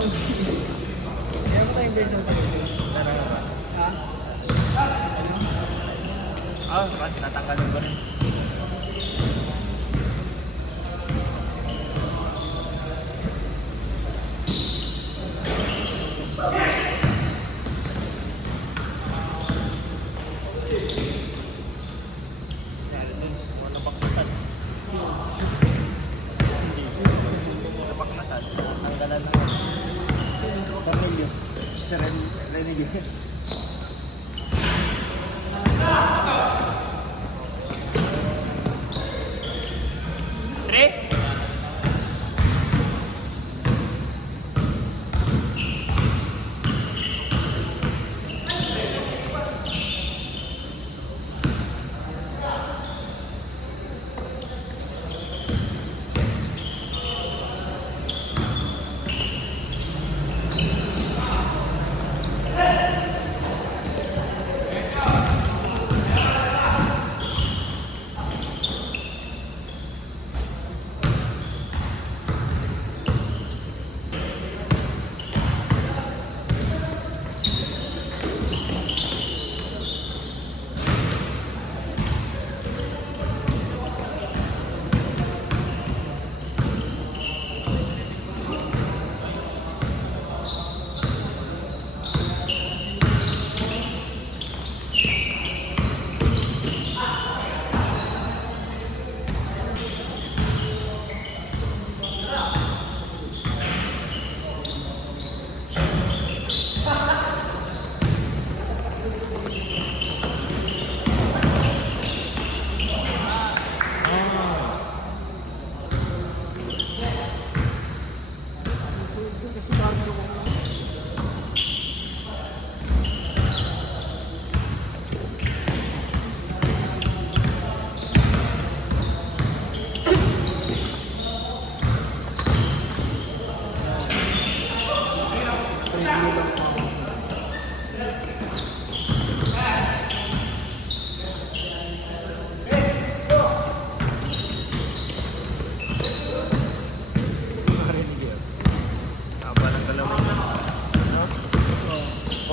Kaya mo tayong version sa video. Tara nga ba? Ha? Ano? Natanggalin ko rin. Tanggalan lang. Tornilyo. Sa renegade.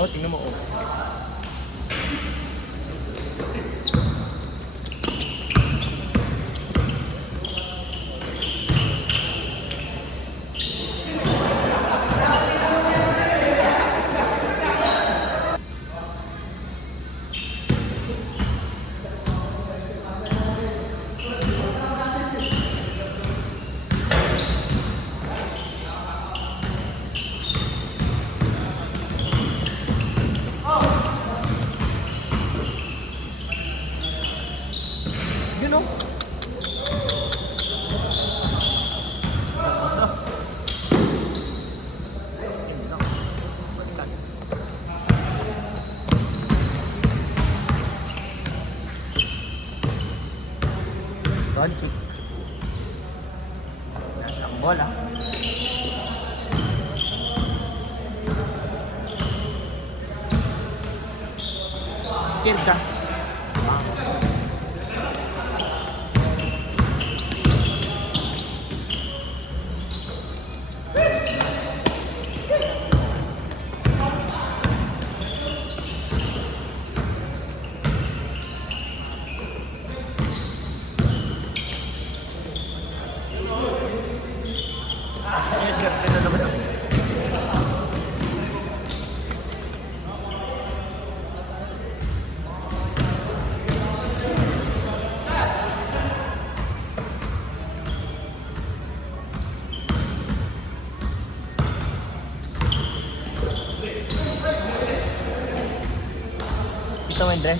Tingnan mo, oh. Yun o. Banchuk. Nasa ang bola. Kirdas. Ito mo, Andre?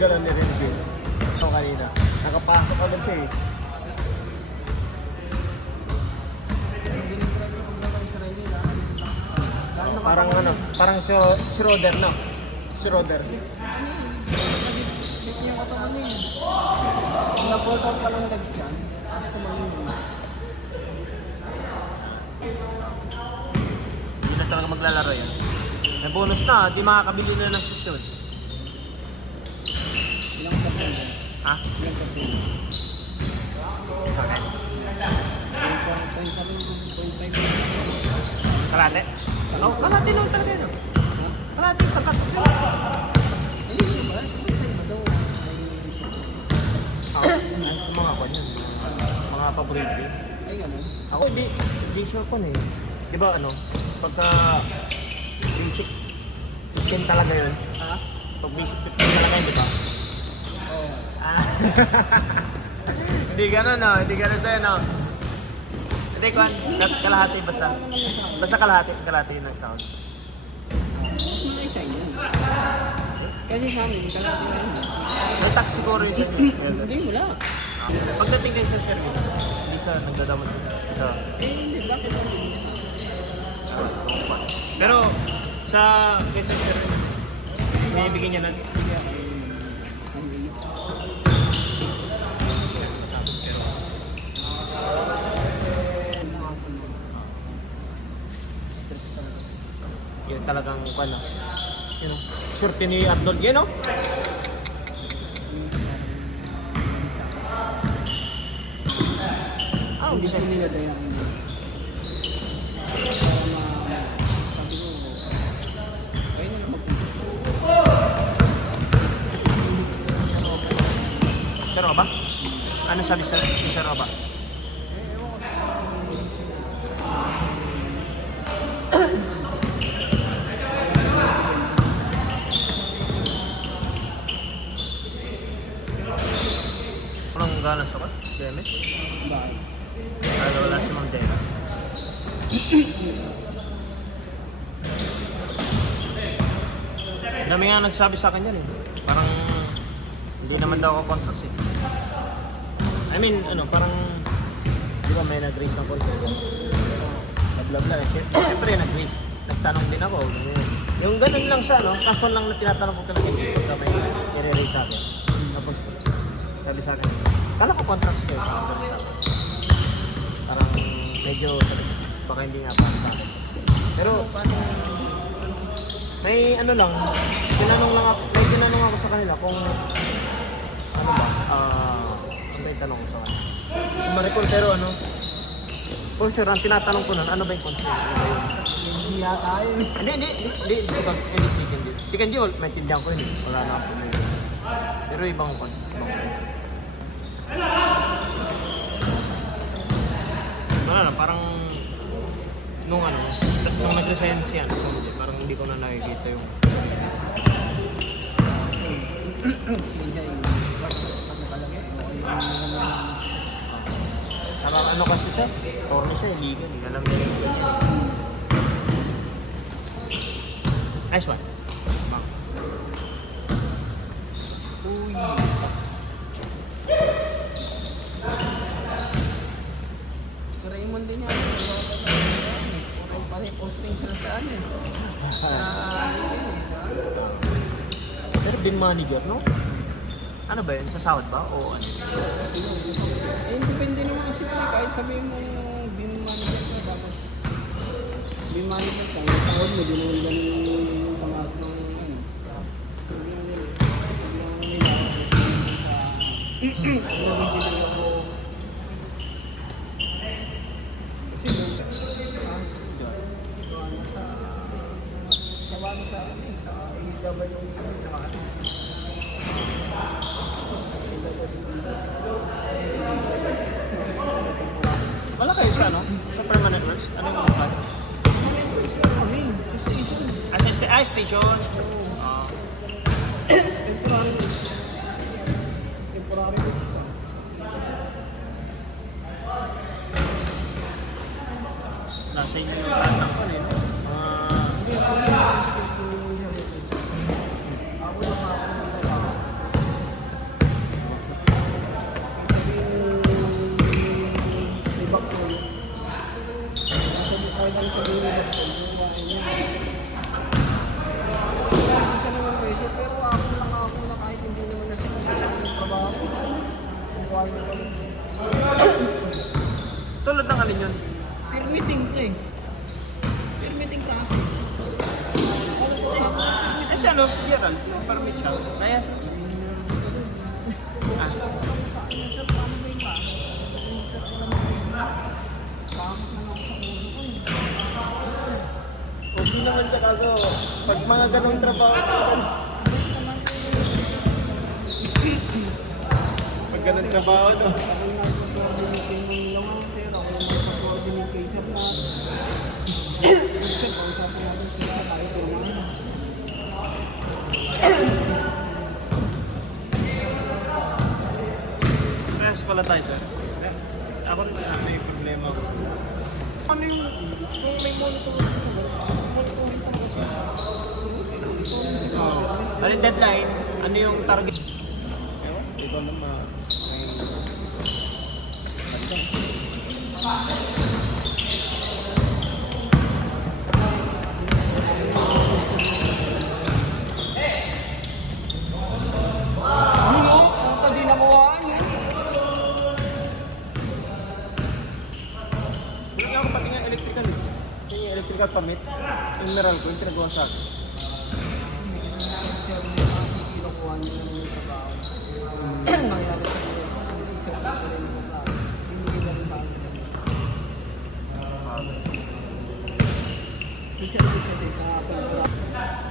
Ganun ni Renegade. Ito kanina. Nakapasok agad siya eh. Parang ano, parang Schroeder, no? Schroeder. Yung katawan niya yun. Napulot pa lang legs yan. Tapos kumangin yun. Hindi na talaga maglalaro yan. May bonus na, di makakabili na ng susunod. Ilang pa po. Ha? Ilang pa po. Bakit? 0.5. Kalate? Oo, kalate lang talaga yun. Kalate, sapat. Hindi, diba? Sa iba daw, may issue. Sa mga kwan yun, mga paborito. Ay, ganun. Ako, di sure ko eh. Di ba ano, pagka basic 15 talaga yun. Ha? Pag basic 15 talaga yun, di ba? Oo. Ah. Hindi ganun no, hindi ganun sa'yo no. Hindi kwan, kalahati basta. Basta kalahati ng sound. Malay sa inyo. Kasi sa amin, kalahati na yun. May tax siguro yun sa'yo. Hindi, wala. Pagdating din sa service, hindi siya nagdadamot ito. Eh, hindi, bakit ang Pero sa business service, binibigyan niya ng yun talagang ano. Yun o. Surte ni Arnold yan o. Ah, hindi hindi siya siya. nila dahil ang sabi ko, ayun na lang magpunta. Sir Roba? Ano sabi sa si Sir Roba? Eh, ewan ko. Walang ganas ako? Demet? Bakit? Wala si Ma'am Dela. Dami nga nagsabi sa akin yan eh. Parang hindi naman daw ako contracts eh. I mean, ano, parang di ba may nag-raise ng contract yan? Bla bla. Siyempre nag-raise. Nagtanong din ako. Yung ganun lang sa ano, casual lang na tinatanong ko talaga yung pagka may i-raise sa akin. Tapos sabi sa akin, kala ko contracts kayo. Parang medyo baka hindi nga para sa akin. Pero may ano lang, tinanong ako sa kanila kung ano ba, ano ba yung tanong ko sa kanila. Kung ma-recall pero ano, for sure, ang tinatanong ko nun, ano ba yung concern? Ano ba yun? Hindi yata yun. Hindi, second deal. Second deal, may tindihan ko yun. Wala na ako. Pero ibang wala na, parang nung ano, tapos nung nag-resign siya, parang hindi ko na nakikita yung Siya yung ano talaga eh. saka ano kasi siya, torne siya, illegal, hindi alam niya yung nice one. Bang. Uy. Si Raymond din yan. Pare posting sila sa ano eh. Sa Pero bin manager, no? Ano ba yun? Sa sahod ba? O ano? eh, depende naman kasi kahit sabihin mo bin manager ka, dapat bin manager ka, yung sahod mo, di mo yung pangas ng ano. Kasi sa wano sa ano eh, sa AW sa mga Wala kayo sa ano? Sa permanent works? Ano yung mga station? temporary works pa. Nasa inyo yung tatang ko eh. Hindi ako lang kasi kung ako lang ako ibak ko yun. Sabi ko lang sa ibak ko, buwain niya. Hindi siya naman presyo, pero ako na kahit hindi naman nasimula yung trabaho ko. Buwain ko lang. Tulad ng alin yun? Permitting ko eh. Permitting process. Ano po sa ako? Kasi ano, si Gerald, yung permit siya. Kaya siya. Ah. Sir, paano ba yung pasok? Sir, alam mo ba yung pasok na lang ako sa ulo ko eh. naman siya kaso pag mga ganong trabaho pag ganong trabaho to. Ako yung nagpa-coordinate ng mga pero ako yung nagpa-coordinate kay sir na sir, kausapin natin sila tayo pirmahan. Stress pala tayo, sir. Ako rin may problema ako. Ano yung kung may monitoring pa kasi. Ano yung deadline? Ano yung target? Ikaw naman. Ano? Puta di nakuhaan yun. Wala nga ako pati nga electrical eh. Yung electrical permit, yung meral ko, yung pinagawa sa akin. Hindi kasi si sir na kinukuha niya ng trabaho. Nangyari sa iyo kasi si sir na rin yung trabaho. Hindi ka rin sa akin. Si sir din kasi sa contract.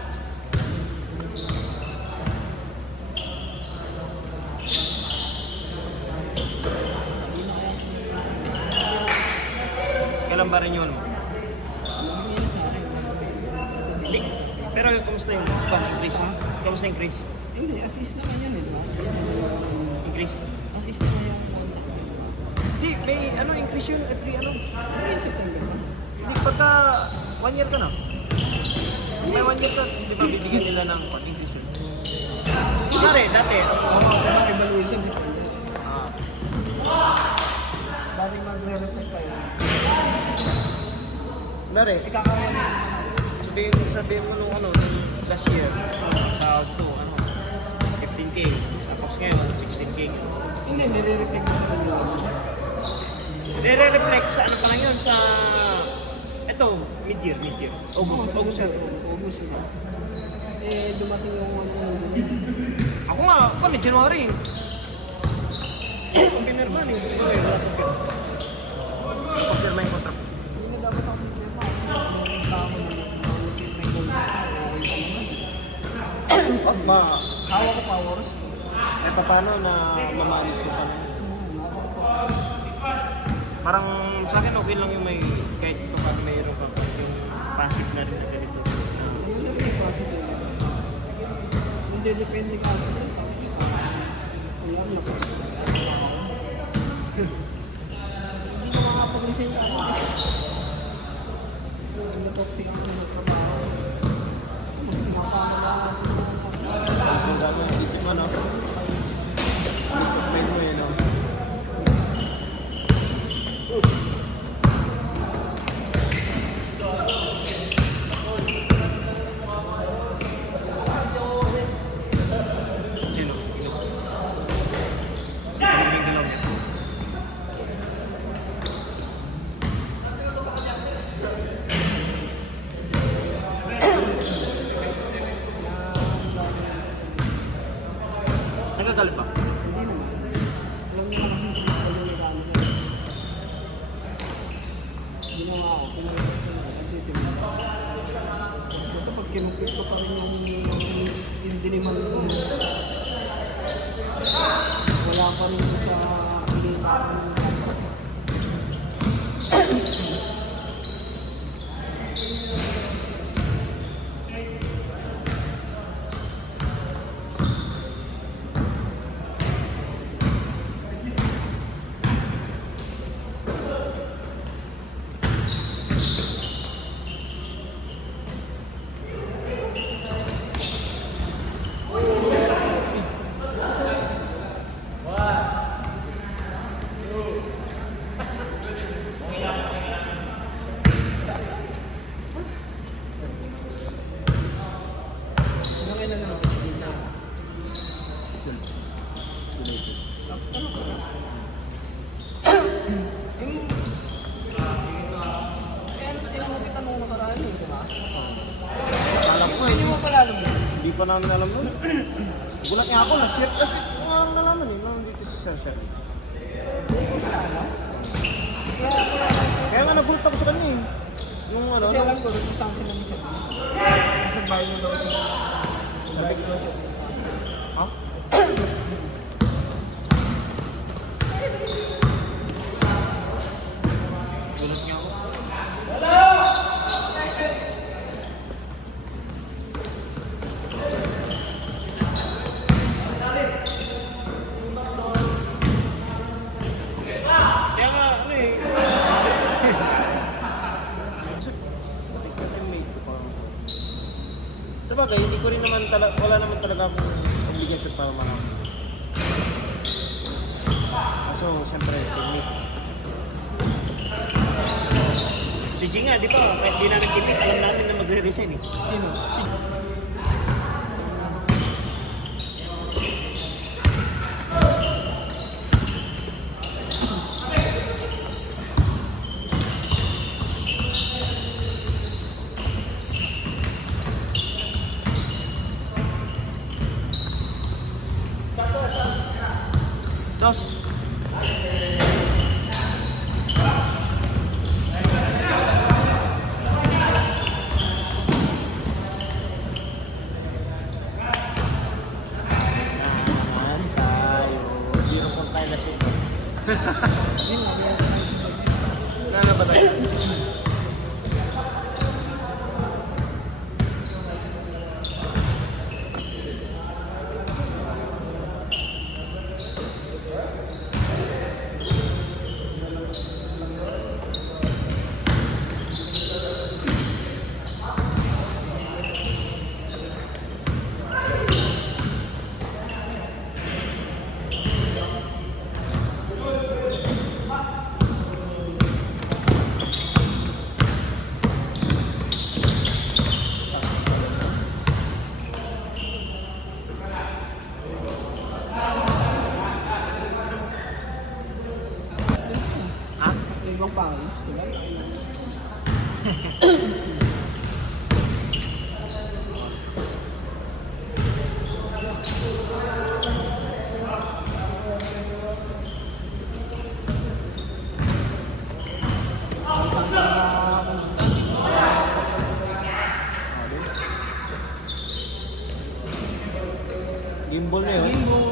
Kailan ba rin yun? Nangyari sa akin. Hindi. Pero kumusta yung increase? Kumusta yung increase? Hindi, assist naman yan eh. Assist naman yung... Increase? Assist naman yung contact. Hindi, may ano, increase yun every ano. Ano yung September ba? Hindi, pagka 1 year ka na. May 1 year ka, di ba bibigyan nila ng increase yun? Sorry, dati. Oo, evaluation September. Ah. Dating magre-reflect pa yun. Nari, Ikakawa na. sabihin mo nung ano, nung last year, sa auto, ano, 15K. Tapos ngayon, 16K. Hindi, nire-reflect ko sa kanila. Nire-reflect sa ano pa lang yun, sa... Ito, mid-year. August yun. August yun. Eh, dumating yung ano. Ako nga, kami, January. Kung pinirma, wala pong pinirma. Pag-pirma yung contract. Hindi na dapat ako problema. Ang tao na mag-fit na yung Wag ba? Hawa ko powers ko. Eh, paano na mamanage ko pa na? Parang sa akin okay lang yung may kahit pa paano mayroon pa yung passive na rin na ganito. Yun na rin yung positive. Hindi, depende ka sa alam na po. Hindi na makapag-resign ka ako kasi yung toxic ako ng trabaho. Magpapama lang kasi So, dami yung isip mo, no? Isip mind mo yun, no? Sino? Nagagalit ba? hindi naman. Alam niyo na kasi kung ano yung gamit niya. Ginawa ko, pinag-resign ko, nagtitimula. Ito pag kinupit ko pa rin yung diniman ko. Wala pa rin sa pinita ko ng contract. Ilang ilan na ako dito? Ano ka na? Ilang mo kita nung nakaraan eh, di ba? Alam ko, Hindi mo pala alam mo. hindi pa namin alam nun. Gulat nga ako, na-share kasi kung ano nalaman eh, nung dito si Sir Sir. Hindi ko sana. Kaya Kaya nga nagulat ako sa kanya eh. Yung ano, Kasi alam ko, rin saan sila ni Sir. Kasi bayo na daw sila. Sabi ko daw siya. ha? Gulat niya ako. Kaya nga, ano eh. Batik ka teammate ko parang. Sabagay, hindi ko rin naman wala naman talaga akong obligasyon para marami. So, siyempre, teammate. Si G nga, di ba? Kahit di namin tipid, alam namin na magre-resign eh. Sino? Tapos, naman tayo. 0 tayo na siya. Yun nga, yan. Wala na ba tayo? Ha? Ibang pangis, diba? Gimbal na yun. Gimbal.